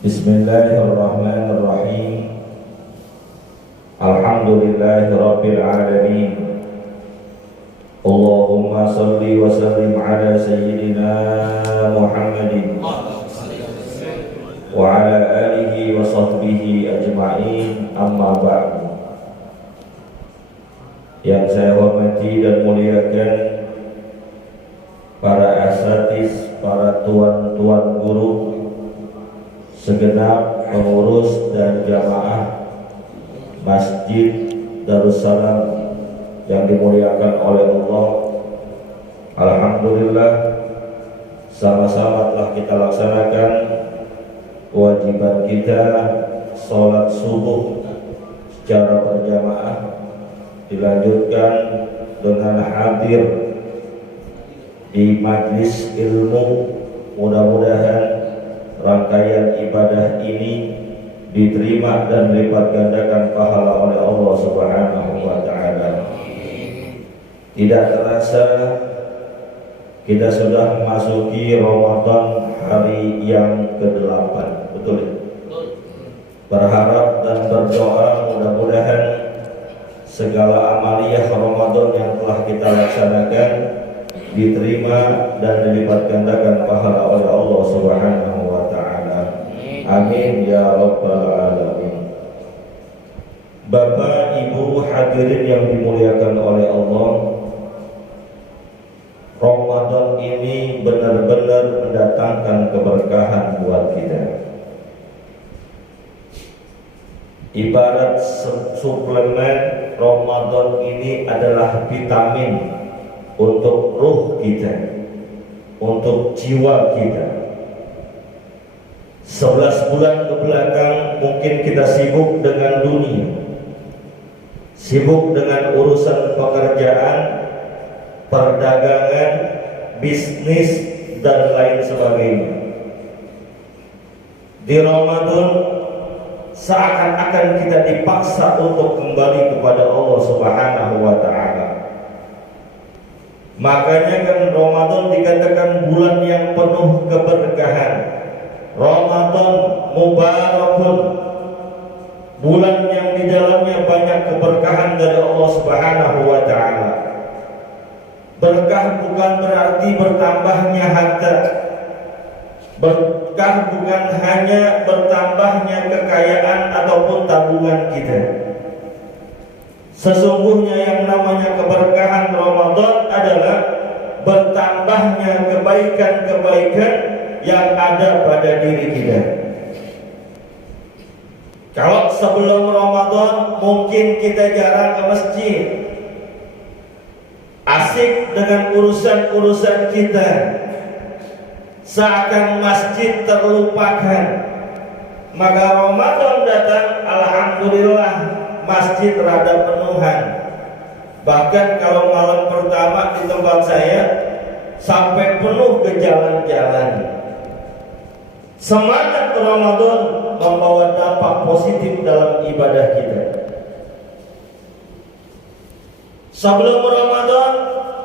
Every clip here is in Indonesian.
Bismillahirrahmanirrahim. Alhamdulillahirabbil alamin. Allahumma shalli wa sallim ala sayyidina Muhammadin wa ala alihi wa sahbihi ajma'in, amma ba'du. Yang saya hormati dan muliakan para asatiz, para tuan-tuan guru, segenap pengurus dan jamaah Masjid Darussalam yang dimuliakan oleh Allah. Alhamdulillah, sama-sama telah kita laksanakan kewajiban kita sholat subuh secara berjamaah, dilanjutkan dengan hadir di majlis ilmu. Mudah-mudahan rangkaian ibadah ini diterima dan dilipat gandakan pahala oleh Allah Subhanahu wa ta'ala. Tidak terasa kita sudah memasuki Ramadan, hari yang ke-8. Betul ya? Berharap dan berdoa mudah-mudahan segala amaliyah Ramadan yang telah kita laksanakan diterima dan dilipat gandakan pahala oleh Allah Subhanahu wa ta'ala. Amin ya rabbal alamin. Bapak, Ibu, hadirin yang dimuliakan oleh Allah, Ramadan ini benar-benar mendatangkan keberkahan buat kita. Ibarat suplemen, Ramadan ini adalah vitamin untuk ruh kita, untuk jiwa kita. 11 bulan ke belakang mungkin kita sibuk dengan dunia, sibuk dengan urusan pekerjaan, perdagangan, bisnis, dan lain sebagainya. Di Ramadan seakan-akan kita dipaksa untuk kembali kepada Allah Subhanahu wa ta'ala. Makanya kan Ramadan dikatakan bulan yang penuh keberkahan. Ramadan mubarakun, bulan yang di dalamnya banyak keberkahan dari Allah Subhanahu wa ta'ala. Berkah bukan berarti bertambahnya harta, berkah bukan hanya bertambahnya kekayaan ataupun tabungan kita. Sesungguhnya yang namanya keberkahan Ramadan adalah bertambahnya kebaikan-kebaikan yang ada pada diri kita. Kalau sebelum Ramadan mungkin kita jarang ke masjid, asik dengan urusan-urusan kita, seakan masjid terlupakan. Maka Ramadan datang, alhamdulillah masjid rada penuhan. Bahkan kalau malam pertama di tempat saya sampai penuh ke jalan-jalan. Semangat Ramadan membawa dampak positif dalam ibadah kita. Sebelum Ramadan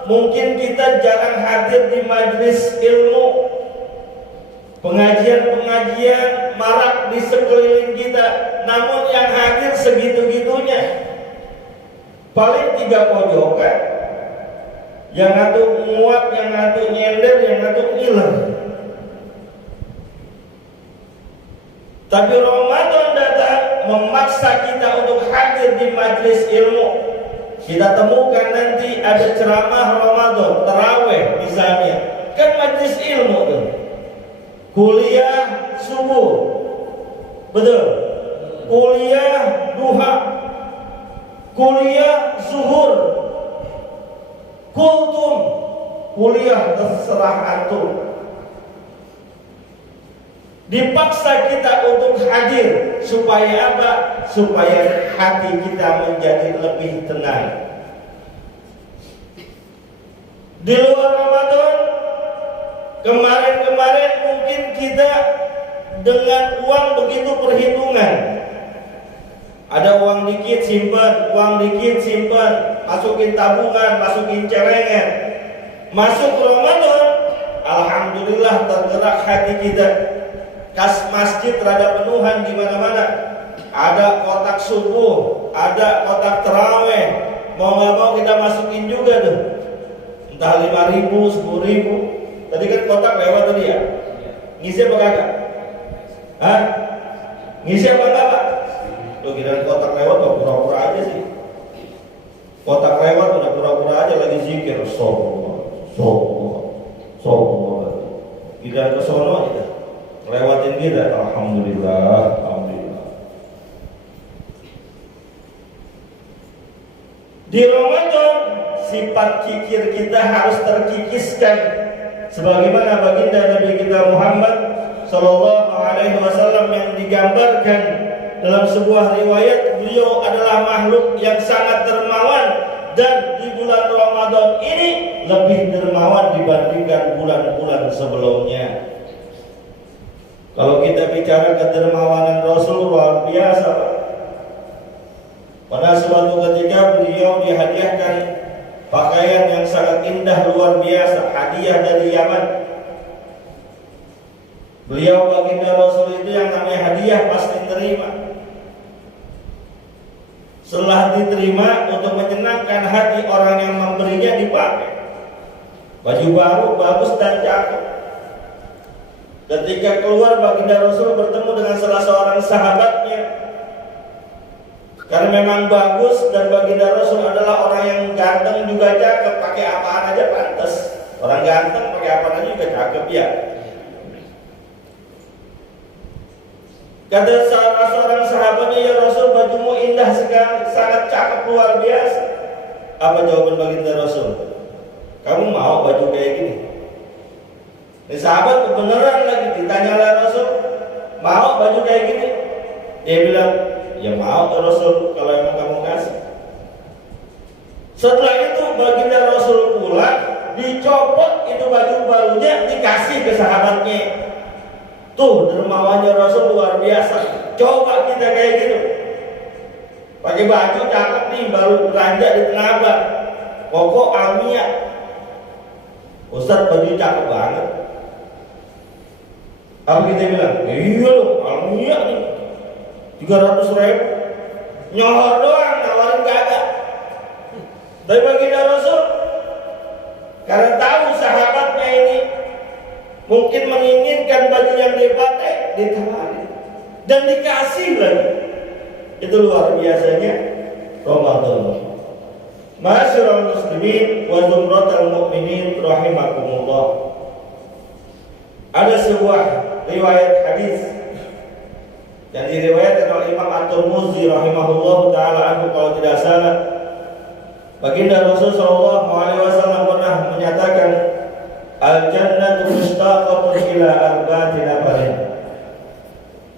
mungkin kita jarang hadir di majelis ilmu, pengajian-pengajian marak di sekeliling kita, namun yang hadir segitu-gitunya. Paling 3 pojokan, yang satu muat, yang satu nyender, yang satu ngiler. Tapi Ramadan datang memaksa kita untuk hadir di majelis ilmu. Kita temukan nanti ada ceramah Ramadan, tarawih misalnya, kan majelis ilmu tuh. Kuliah subuh, betul. Kuliah duha, kuliah zuhur, kultum, kuliah terserah antum. Dipaksa kita untuk hadir supaya apa? Supaya hati kita menjadi lebih tenang. Di luar Ramadan, kemarin-kemarin mungkin kita dengan uang begitu perhitungan. Ada uang dikit simpan, uang dikit simpan, masukin tabungan, masukin celengan. Masuk Ramadan, alhamdulillah tergerak hati kita. kas masjid rada penuhan di mana-mana. Ada kotak subuh, ada kotak terawih. Mau nggak mau kita masukin juga tuh. Entah 5.000, 10.000. Tadi kan kotak lewat tadi ya. Ngisi apa kagak? Hah? Ngisi apa enggak, Pak? Lo kira kotak lewat kok pura-pura aja sih. Kotak lewat udah pura-pura aja lagi zikir. Kita ke sono aja. Lewatin kita. Alhamdulillah, alhamdulillah. Di Ramadan sifat kikir kita harus terkikiskan sebagaimana baginda Nabi kita Muhammad sallallahu alaihi wasallam yang digambarkan dalam sebuah riwayat, beliau adalah makhluk yang sangat dermawan dan di bulan Ramadan ini lebih dermawan dibandingkan bulan-bulan sebelumnya. Kalau kita bicara kedermawanan Rasul luar biasa, Pak. Pada suatu ketika beliau dihadiahkan pakaian yang sangat indah luar biasa, hadiah dari Yaman. Beliau baginda Rasul itu yang namanya hadiah pasti terima. Setelah diterima, untuk menyenangkan hati orang yang memberinya dipakai baju baru, bagus dan cakep. Ketika keluar, baginda Rasul bertemu dengan salah seorang sahabatnya. Karena memang bagus dan baginda Rasul adalah orang yang ganteng juga cakep, pakai apaan aja pantas. Orang ganteng pakai apaan aja juga cakep ya. Kata salah seorang sahabatnya, ya Rasul, bajumu indah sekali, sangat cakep luar biasa. Apa jawaban baginda Rasul? Kamu mau baju kayak gini? Ini sahabat kebenaran lagi, ditanya oleh Rasul, mau baju kayak gini? Dia bilang, ya mau ya Rasul, kalau emang kamu kasih. Setelah itu baginda Rasul pulang, dicopot itu baju barunya, dikasih ke sahabatnya. Tuh dermawannya Rasul luar biasa. Coba kita kayak gitu, pakai baju cakep nih, baru beranjak di tengah abad, pokok almiah. Ustaz, baju cakep banget. Apa kita bilang? Iya loh, almiah nih, 300.000. Nyohor doang, nawarin kagak. Tapi baginda Rasul, karena tahu sahabatnya ini mungkin menginginkan baju yang dipakai, ditawarin dan dikasih lagi. Itu luar biasanya Ramadan. Ma'asyiral muslimin wa zumratal mu'minin rahimakumullah. Ada sebuah riwayat hadis yang diriwayatkan oleh Imam At-Tirmidzi rahimahullah taala anhu, kalau tidak salah, baginda Rasul sallallahu alaihi wasallam pernah menyatakan, al-jannatu mustaqatun ila arba'ati nafarin.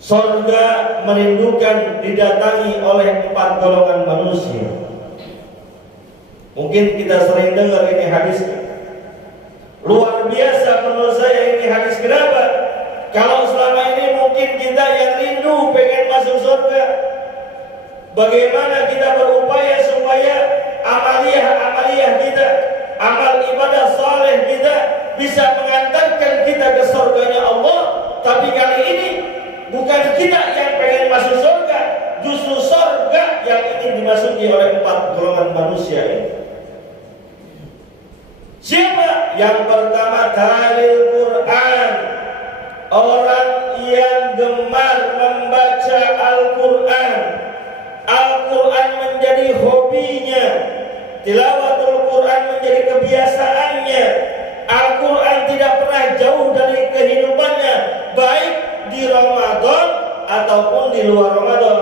Surga merindukan didatangi oleh 4 golongan manusia. Mungkin kita sering dengar ini hadis. Luar biasa menurut saya ini hadis. Kenapa? Kalau selama ini mungkin kita yang rindu pengen masuk surga, bagaimana kita berupaya supaya amaliyah kita, amal ibadah saleh kita bisa mengantarkan kita ke surganya Allah. Tapi kali ini bukan kita yang pengen masuk surga, justru surga yang ingin dimasuki oleh 4 golongan manusia ini. Siapa? Yang pertama, talil Quran, orang yang gemar membaca Al-Quran. Al-Quran menjadi hobinya, tilawatul Quran menjadi kebiasaannya. Al-Quran tidak pernah jauh dari kehidupannya, baik di Ramadan ataupun di luar Ramadan.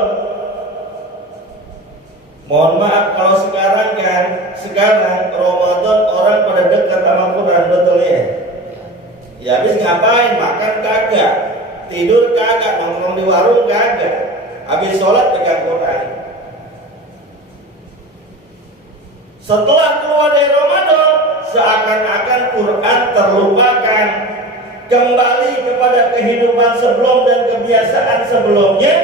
Mohon maaf kalau sekarang Ramadan orang pada dekat sama Quran, betul ya? Ya habis ngapain? Makan kagak, tidur kagak, nongkrong di warung kagak, habis sholat pegang Quran. Setelah keluar dari Ramadan, seakan-akan Quran terlupakan, kembali kepada kehidupan sebelum dan kebiasaan sebelumnya,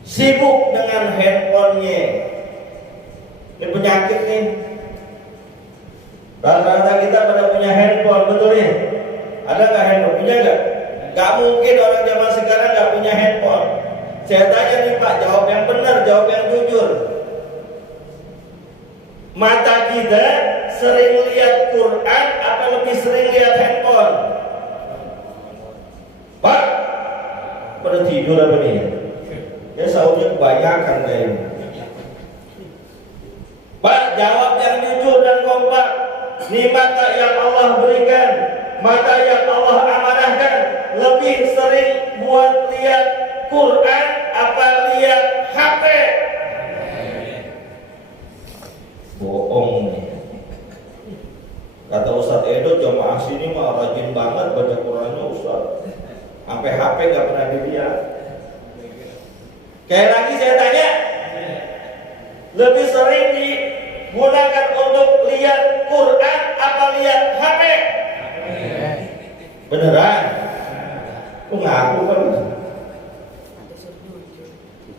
sibuk dengan handphonenya. Ini penyakit nih. Rata-rata kita pada punya handphone, betul ya? Ada nggak handphone? Punya nggak? Nggak mungkin orang zaman sekarang nggak punya handphone. Saya tanya nih Pak, jawab yang benar, jawab yang jujur. Mata kita sering lihat Quran apa lebih sering lihat handphone? Pak, pada tidur apa nih? Ya sahurnya kebanyakan kayaknya. Pak, jawab yang jujur dan kompak. Ini mata yang Allah berikan, mata yang Allah amanahkan, lebih sering buat lihat Quran apa lihat HP? Bohong nih. Kata Ustaz Edo, jamaah sini mah rajin banget baca Qurannya Ustaz. Sampai HP gak pernah dilihat. Kayak lagi saya tanya, lebih sering digunakan untuk lihat Quran apa lihat HP? Beneran? Kok ngaku kan?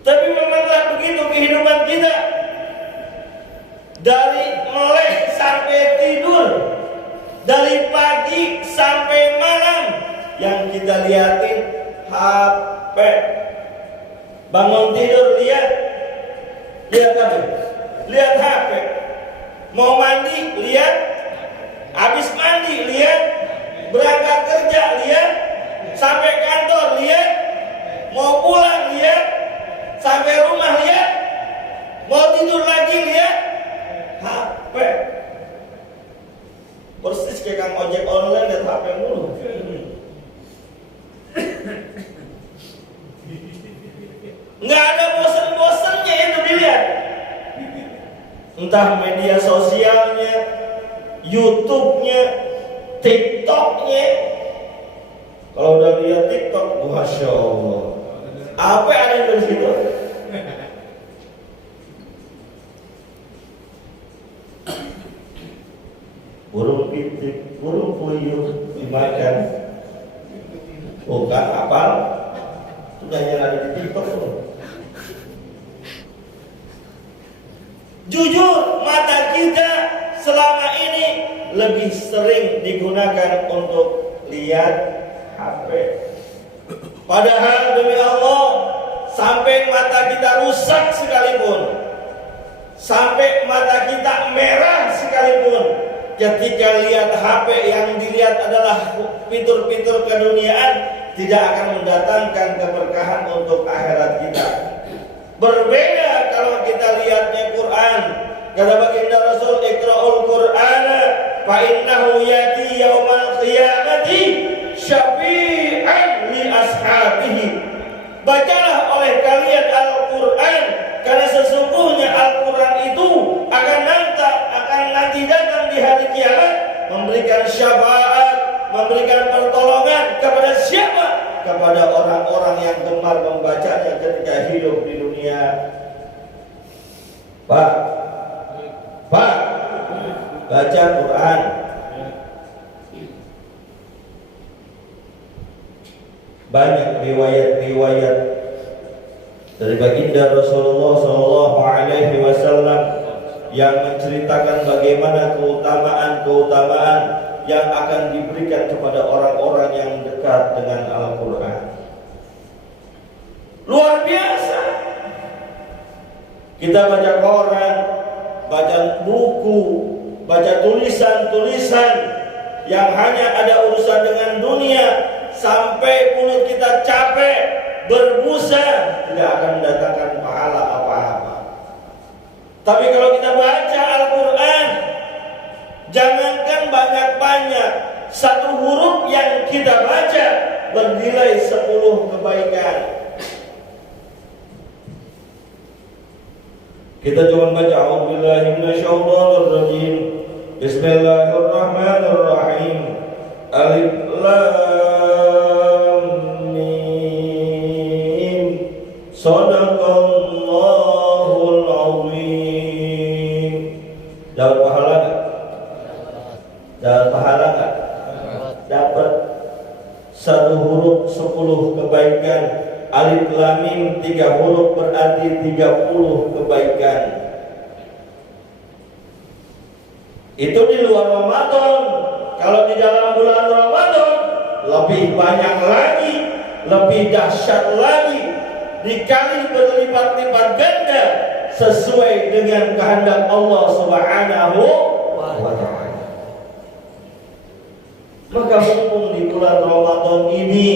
Tapi memanglah begitu kehidupan kita. Dari melek sampai tidur, dari pagi sampai malam, yang kita liatin HP. Bangun tidur lihat apa? Lihat HP. Mau mandi lihat, habis mandi lihat, berangkat kerja lihat, sampai kantor lihat, mau pulang lihat, sampai rumah lihat, mau tidur lagi lihat HP. Persis kayak Kang ojek online lihat HP mulu. Nggak ada bosen-bosennya itu dilihat. Entah media sosialnya, YouTube-nya, TikTok-nya. Kalau udah lihat TikTok, Masya Allah, apa yang ada di situ? Burung pitik, burung puyuh dimakan. Bukan apal, sudah yang ada di TikTok tuh. Jujur, mata kita selama ini lebih sering digunakan untuk lihat HP. Padahal demi Allah, sampai mata kita rusak sekalipun, sampai mata kita merah sekalipun, ketika lihat HP yang dilihat adalah fitur-fitur keduniaan, tidak akan mendatangkan keberkahan untuk akhirat kita. Berbeda kalau kita lihatnya Quran. Kata baginda Rasul, "Iqra'ul Qur'ana fa innahu yati yaumal qiyamati syafi'an li ashabihi." Bacalah oleh kalian Al-Qur'an, karena sesungguhnya Al-Qur'an itu akan nanti datang di hari kiamat memberikan syafaat, memberikan pertolongan kepada siapa? Kepada orang-orang yang gemar membacanya ketika hidup di dunia. Pak, baca Quran. Banyak riwayat-riwayat dari baginda Rasulullah SAW yang menceritakan bagaimana keutamaan yang akan diberikan kepada orang-orang yang dekat dengan Al-Quran. Luar biasa. Kita baca koran, baca buku, baca tulisan-tulisan yang hanya ada urusan dengan dunia, sampai mulut kita capek, berbusa, tidak akan mendatangkan pahala apa-apa. Tapi kalau kita baca Al-Quran, jangankan banyak-banyak, satu huruf yang kita baca bernilai 10 kebaikan. Kita cuma baca A'udzubillahi minasyaitonirrajim. Bismillahirrahmanirrahim. Alif Lam Mim. Shadaqallahul Azim. Dapat pahala enggak? Dapat pahala enggak? Dapat. Satu huruf 10 kebaikan. Alif Lam Mim 3 huruf berarti 30 kebaikan. Itu di luar Ramadan. Kalau di dalam bulan Ramadan lebih banyak lagi, lebih dahsyat lagi, dikali berlipat-lipat ganda sesuai dengan kehendak Allah Subhanahu wa ta'ala. Maka mumpung di bulan Ramadan ini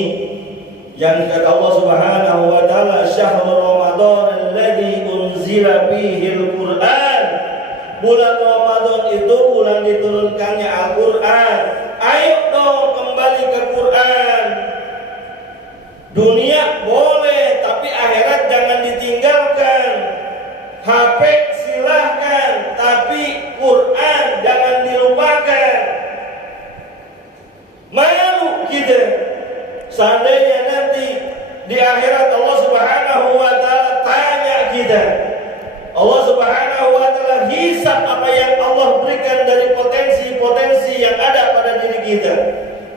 yang kata Allah Subhanahu wa ta'ala, syahrul Ramadan alladzi unzila fihi al-Qur'an, bulan Ramadan itu bulan diturunkannya Al-Qur'an. Ayo dong kembali ke Quran. Dunia boleh, tapi akhirat jangan ditinggalkan. HP silahkan, tapi Quran jangan dilupakan. Malu kita seandainya nanti di akhirat Allah Subhanahu wa ta'ala tanya kita, Allah Subhanahu wa ta'ala hisab apa yang Allah berikan dari potensi-potensi yang ada pada diri kita.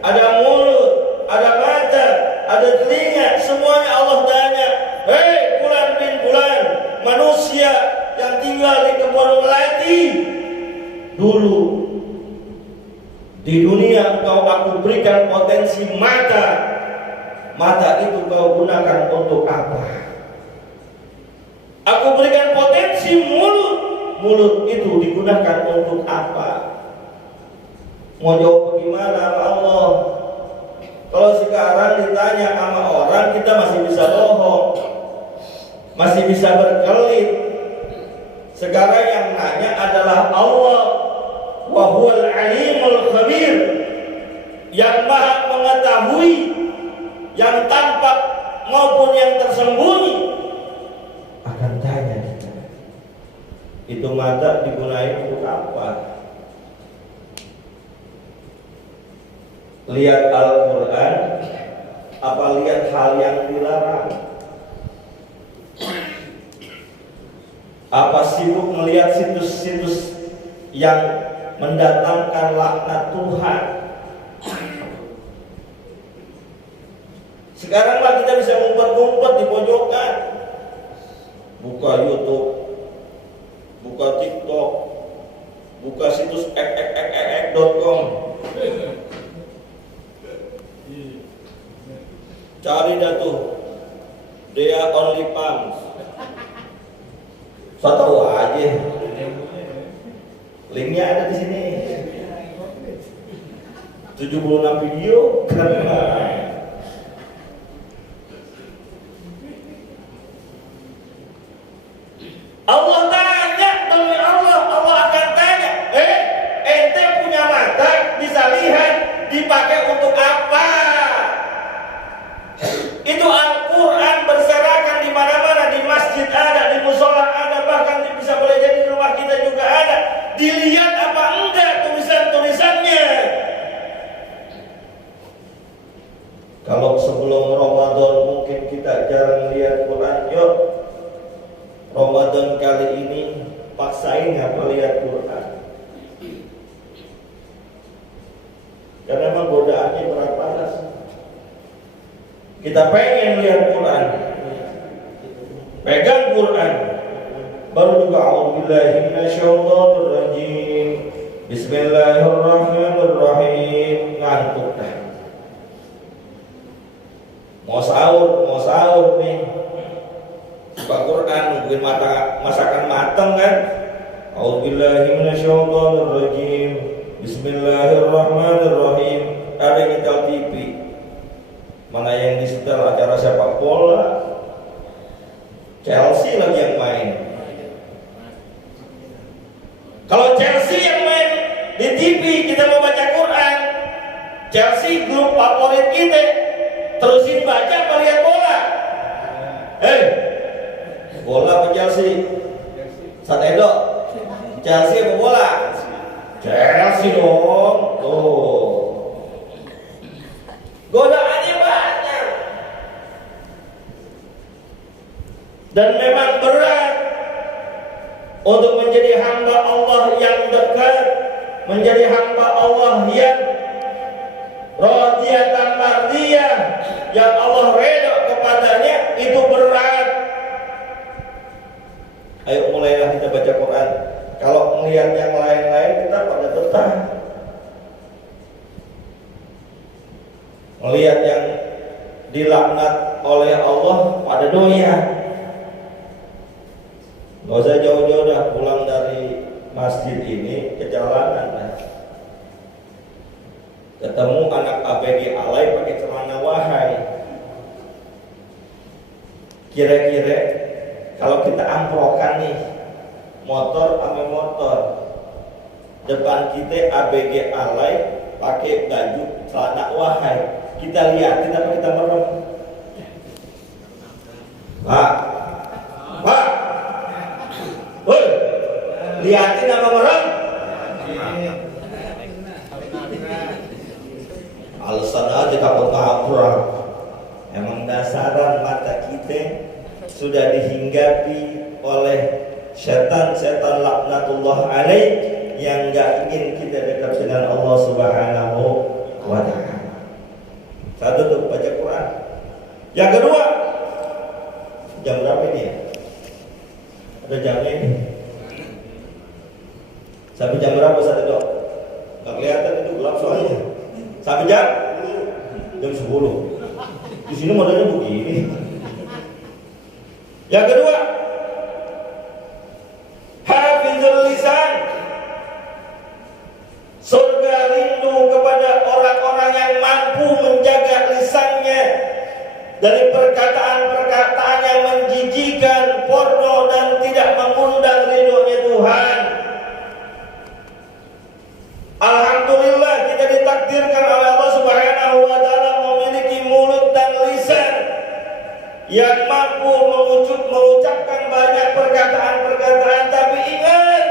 Ada mulut, ada mata, ada telinga, semuanya Allah tanya. Hei Fulan bin Fulan, manusia yang tinggal di kebun melati, dulu di dunia engkau aku berikan potensi mata. Mata itu kau gunakan untuk apa? Aku berikan potensi mulut. Mulut itu digunakan untuk apa? Mau jawab bagaimana sama Allah? Kalau sekarang ditanya sama orang, kita masih bisa bohong, masih bisa berkelit. Sekarang yang nanya adalah Allah, wa huwal alimul khabir, yang maha mengetahui yang tampak maupun yang tersembunyi. Akan tanya kita, itu mata digunakan untuk apa? Lihat Al-Quran apa lihat hal yang dilarang? Apa sibuk melihat situs-situs yang mendatangkan laknat Tuhan? Sekaranglah kita bisa ngumpet-ngumpet di pojokan, buka YouTube, buka TikTok, buka situs ek.com, cari dah tuh Dea OnlyFans, saya tahu aja, linknya ada di sini, 76 video, keren. Allah tanya, demi Allah, Allah akan tanya, ente punya mata bisa lihat, dipakai untuk apa? Itu Al-Quran berserakan di mana-mana, di masjid ada, di musola ada, bahkan bisa boleh jadi di rumah kita juga ada. Dilihat apa enggak tulisan-tulisannya? Kalau sebelum Ramadan mungkin kita jarang lihat Quran, yuk Ramadan kali ini paksain apa lihat Quran. Karena memang godaannya berat panas. Kita pengen lihat Quran, pegang Quran, baru juga a'udzubillahi minasyaitonirrajim, bismillahirrahmanirrahim, ngantuk dah. Mau sahur nih, buka Quran, nungguin masakan matang kan. A'udzubillahi minasyaitonirrajim, bismillahirrahmanirrahim. Ada yang nyetel TV, mana yang disetel acara sepak bola, Chelsea lagi yang main. Kalau Chelsea yang main di TV, kita mau baca Quran, Chelsea grup favorit kita, terusin baca apa lihat bola? Bola apa Chelsea? Satedo, Chelsea apa bola? Chelsea dong. Tuh, godaannya banyak dan memang berat untuk menjadi hamba Allah yang dekat, menjadi hamba Allah yang radiyatan mardiyah, yang Allah redha kepadanya, itu berat. Ayo mulailah kita baca Quran. Kalau melihat yang lain-lain kita pada betah. melihat yang dilaknat oleh Allah pada doyan. Gak usah jauh-jauh dah, pulang dari masjid ini ke jalanan dah. Ketemu anak ABG alay pakai celana wahai. Kira-kira kalau kita amprokan nih, motor sama motor, depan kita ABG alay pakai baju celana wahai, kita liatin apa kita merem? Pak, woi, liatin apa merem? Alasan aja takut nabrak. Emang dasaran mata kita sudah dihinggapi oleh setan-setan laknatullah alaih yang gak ingin kita dekat dengan Allah Subhanahu wa ta'ala. Satu tuh baca Quran. Yang kedua, jam berapa ini ya? Ada jamnya ini. Sampai jam berapa Ustaz Edo? Gak kelihatan, itu gelap soalnya. Sampai jam 10. Di sini modelnya begini. Yang kedua, hafizul lisan. Surga rindu kepada orang-orang yang mampu menjaga lisannya dari perkataan-perkataan yang menjijikan, porno, dan tidak mengundang ridhonya Tuhan. Alhamdulillah kita ditakdirkan oleh Allah Subhanahu wa ta'ala memiliki mulut dan lisan yang mampu mengucapkan banyak perkataan-perkataan. Tapi ingat,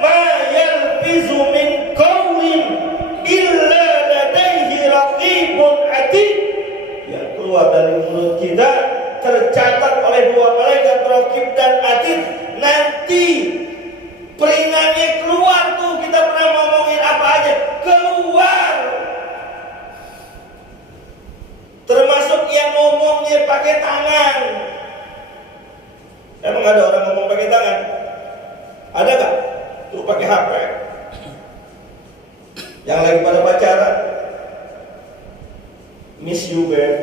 ma yalfizu min qawlin illa ladaihi raqibun atid. Yang keluar dari mulut kita tercatat oleh dua malaikat raqib dan atid. Nanti peringannya keluar tuh, kita pernah ngomongin apa aja keluar, termasuk yang ngomongnya pakai tangan. Emang ada orang ngomong pakai tangan? Ada gak? Tuh pakai HP. Yang lagi pada pacaran, miss you babe,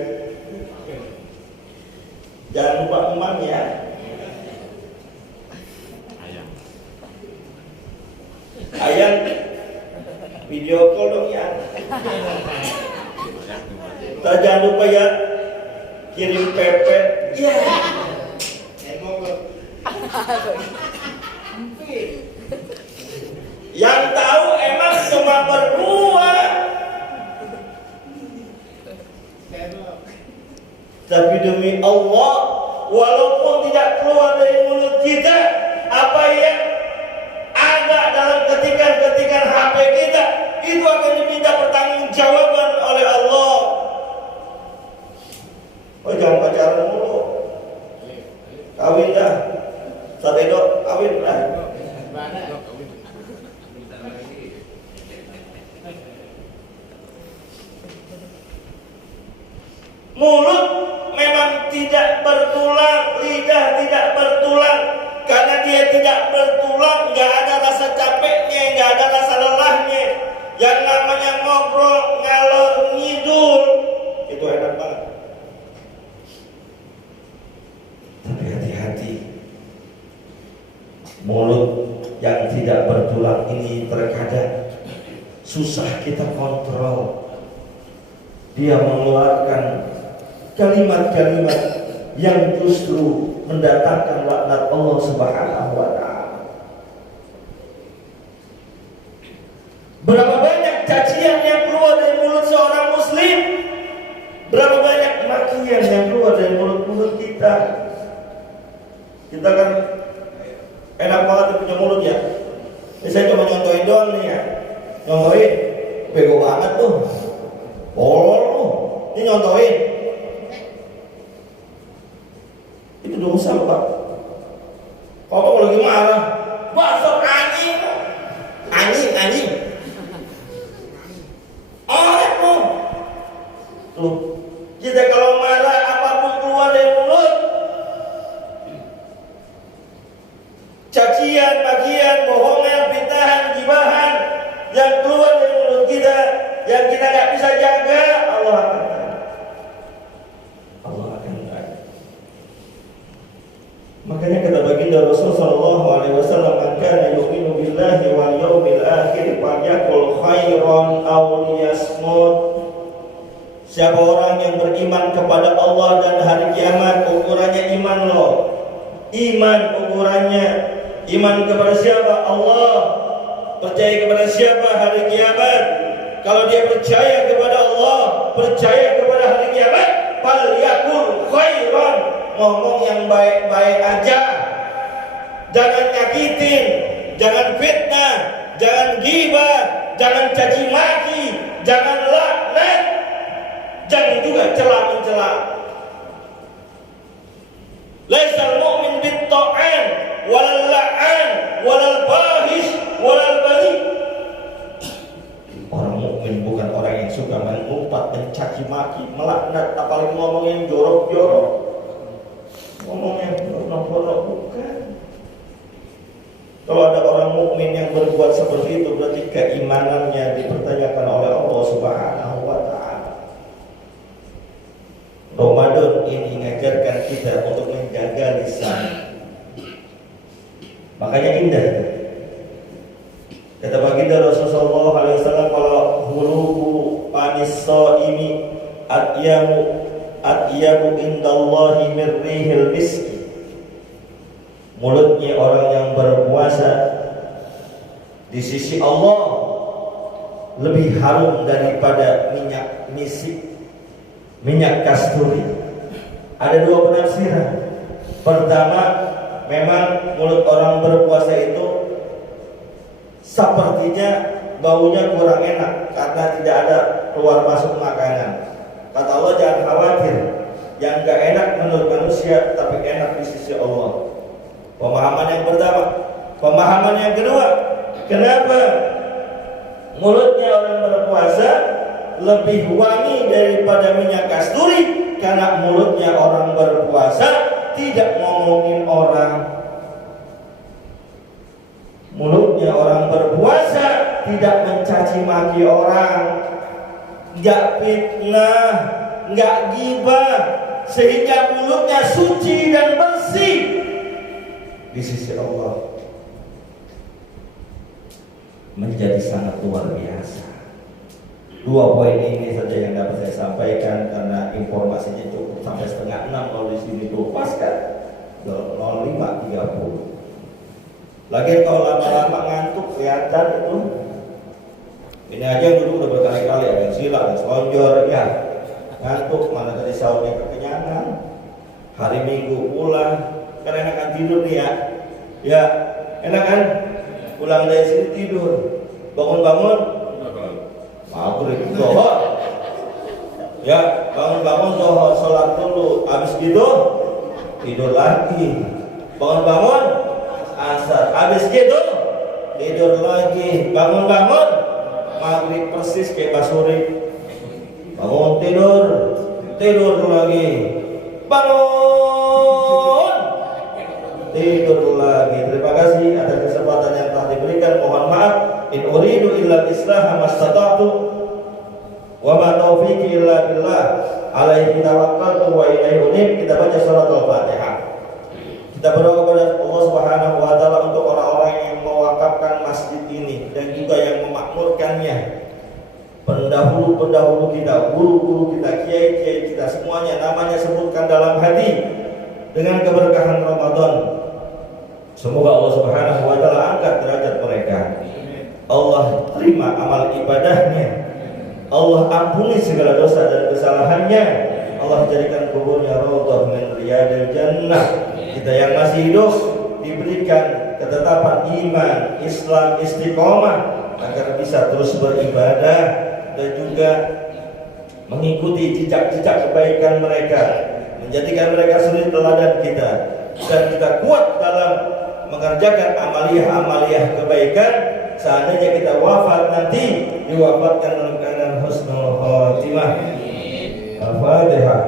jangan lupa emang ya. Ayang video call dong ya. Jangan lupa ya, kirim pepet. Ya. Yang tahu emang cuma berdua. Tapi demi Allah, walaupun tidak keluar dari mulut kita, apa yang ada dalam ketikan-ketikan HP kita itu akan diminta pertanggungjawaban oleh Allah. Oh, jangan pacaran mulu, kawin dah. Saat itu kawin dah. Mulut memang tidak bertulang, lidah tidak bertulang. Karena dia tidak bertulang, nggak ada rasa capeknya, nggak ada rasa lelahnya. Yang namanya ngobrol ngalor ngidul itu enak banget. Tapi hati-hati, mulut yang tidak bertulang ini terkadang susah kita kontrol. Dia mengeluarkan kalimat-kalimat yang justru mendatangkan laknat Allah Subhanahu wa ta'ala. Berapa banyak cacian yang keluar dari mulut seorang muslim, berapa banyak makian yang keluar dari mulut-mulut kita. Kita kan enak banget punya mulut ya. Ini saya cuma nyontohin doang nih ya. Nyontohin, bego banget tuh, bolol tuh. Ini nyontohin, itu dosa loh Pak. Kalau lagi marah, basok anjing, anjing, oleh tuh. Kita kalau marah apapun keluar dari mulut, cacian, makian, bohongan, fitnahan, gibahan yang keluar dari mulut kita, yang kita nggak bisa jaga, Allah akan khairan aw liyasmut. Siapa orang yang beriman kepada Allah dan hari kiamat, ukurannya iman lo. Iman ukurannya, iman kepada siapa? Allah. Percaya kepada siapa? Hari kiamat. Kalau dia percaya kepada Allah, percaya kepada hari kiamat, falyakul khairan, ngomong yang baik-baik aja. Jangan nyakitin, jangan fitnah, jangan ghibah, jangan caci maki, jangan laknat, jangan juga cela-mencela. Laisal mu'min bit-ta'an walal la'an walal fahish walal bali. Orang mukmin bukan orang yang suka mengumpat, mencaci maki, melaknat, apalagi ngomong yang jorok-jorok, ngomong yang jorok-jorok, bukan. Kalau ada orang mukmin yang berbuat seperti itu, berarti keimanannya dipertanyakan oleh Allah Subhanahu wa taala. Ramadan ini mengajarkan kita untuk menjaga lisan. Makanya indah. Kata baginda Rasulullah SAW, kalau huluhu panis shaimi atyabu indallahi min rihil miski. Mulutnya orang yang berpuasa di sisi Allah lebih harum daripada minyak misik, minyak kasturi. Ada dua penafsiran. Pertama, memang mulut orang berpuasa itu sepertinya baunya kurang enak karena tidak ada keluar masuk makanan. Kata Allah, jangan khawatir, yang gak enak menurut manusia tapi enak di sisi Allah. Pemahaman yang pertama. Pemahaman yang kedua, kenapa mulutnya orang berpuasa lebih wangi daripada minyak kasturi? Karena mulutnya orang berpuasa tidak ngomongin orang. Mulutnya orang berpuasa tidak mencaci maki orang, nggak fitnah, nggak ghibah, sehingga mulutnya suci dan bersih di sisi Allah. Menjadi sangat luar biasa. Dua poin ini saja yang dapat saya sampaikan karena informasinya cukup sampai 5:30 kalau di sini tuh pas kan 05.30. Lagian kalau lama-lama ngantuk kelihatan itu. Ini aja yang dulu udah berkali-kali ada yang sila, ada selonjor ya. Ngantuk, mana tadi sahurnya kekenyangan. Hari Minggu pulang, kan enakan tidur nih ya. Ya, enak kan? Pulang dari sini tidur. Bangun-bangun maghrib zuhur. Ya, bangun-bangun zuhur, sholat dulu. Habis gitu tidur lagi. Bangun-bangun asar. Habis gitu tidur lagi. Bangun-bangun maghrib persis kayak basuri. Bangun tidur, tidur lagi. Bangun, tidur lagi. Terima kasih atas kesempatan yang telah diberikan. Mohon maaf. In uridu illa islah mastata'tu wa ma taufiqi illa billah. Alaihi tawakkaltu wa ilaihi unib. Kita baca surat Al-Fatihah. Kita berdoa kepada Allah Subhanahu wa taala untuk orang-orang yang mewakafkan masjid ini dan juga yang memakmurkannya. Pendahulu-pendahulu kita, guru-guru kita, kiai-kiai kita, semuanya namanya sebutkan dalam hati dengan keberkahan Ramadan. Semoga Allah Subhanahu wa taala angkat derajat mereka. Allah terima amal ibadahnya. Allah ampuni segala dosa dan kesalahannya. Allah jadikan kuburnya raudhah min riyadil jannah. Kita yang masih hidup diberikan ketetapan iman, Islam, istiqomah agar bisa terus beribadah dan juga mengikuti jejak-jejak kebaikan mereka, menjadikan mereka suri teladan kita, dan kita kuat dalam mengerjakan amaliyah-amaliyah kebaikan. Seandainya kita wafat nanti diwafatkan dalam keadaan husnul khatimah. Al-Fatihah.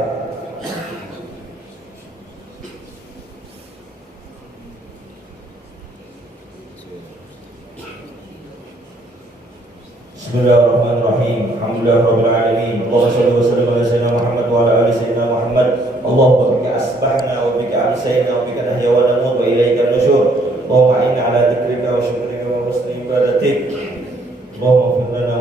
Bismillahirrahmanirrahim. Alhamdulillahirabbil alamin. Allahumma shalli wa sallim ala sayyidina Muhammad wa ala ali sayyidina Muhammad. Allahumma bika asbahna wa bika amsayna wa bika nahya wa namut wa ilaika nusyur. Allahumma inna ala dzikrika wa syukrika wa husni ibadatik. Allahumma ighfir lana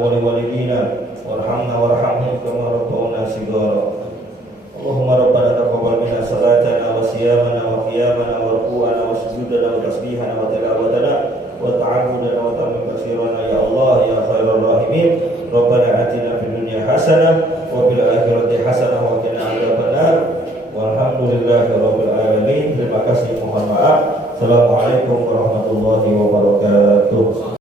qiyamana wa ruku'ana wa sujudana wa tasbihana wa tilawatana wa ta'abudana wa ta'amim kasirana ya Allah ya khairal rahimin. Rabbana atina fid dunya hasanah wa fil akhirati hasanah wa qina adzabannar. Walhamdulillahirabbil alamin. Terima kasih, mohon maaf. Assalamualaikum warahmatullahi wabarakatuh.